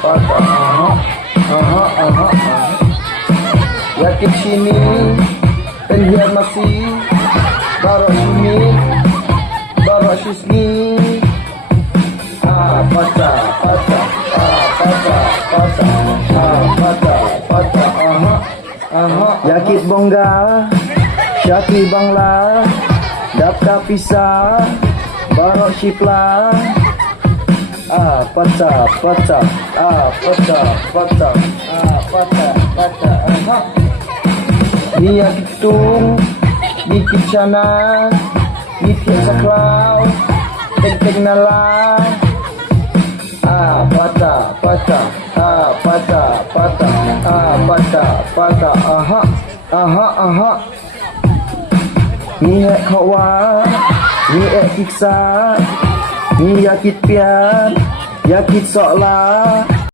patah, yakin sini, pendiam masih, barok sini, barok sini, patah, patah, patah, patah, patah, yakit bongga, syaki bangla, dapka pisah, barok shipla. Patah, patah, patah, patah, patah, patah, Nia kitung, di kicana, di saklau, tek nala. Patah, patah, patah, patah, patah, patah, Ni kawa, ni kiksa, ni yakit pian, yakit so'la.